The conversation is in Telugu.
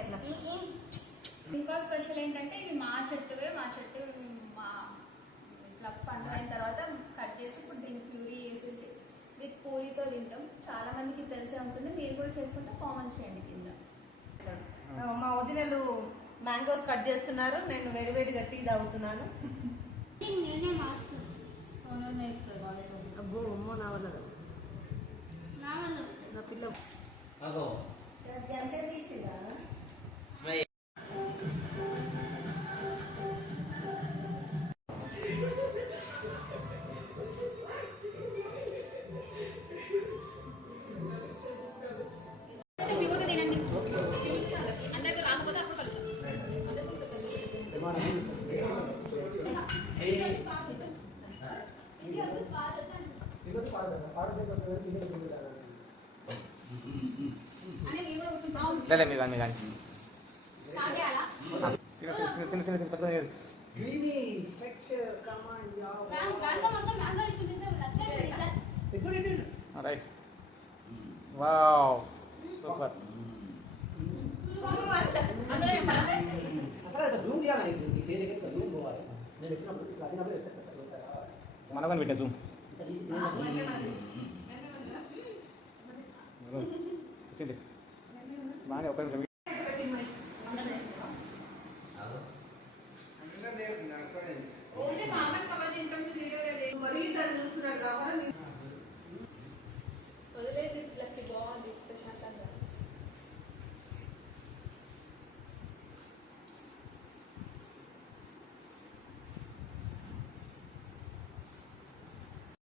అట్లా. ఇంకా స్పెషల్ ఏంటంటే ఇవి మా చెట్టు మా ఇట్లా పండు అయిన తర్వాత కట్ చేసి ఇప్పుడు దీన్ని ప్యూరీ వేసేసి విత్ పూరితో తింటాం. చాలా మందికి తెలిసే ఉంటుంది, మీరు కూడా చేసుకుంటే కామెంట్స్ చేయండి కింద. మా వదినలు మ్యాంగోస్ కట్ చేస్తున్నారు, నేను వేడివేడి గట్టి తాగుతున్నాను. అబ్బో అమ్మో నా వల్ల నా పిల్ల మీ కానీ రైట్. Wow super. మనకొని పెట్టే జూమ్ వచ్చింది బాగానే ఒక నిమిషం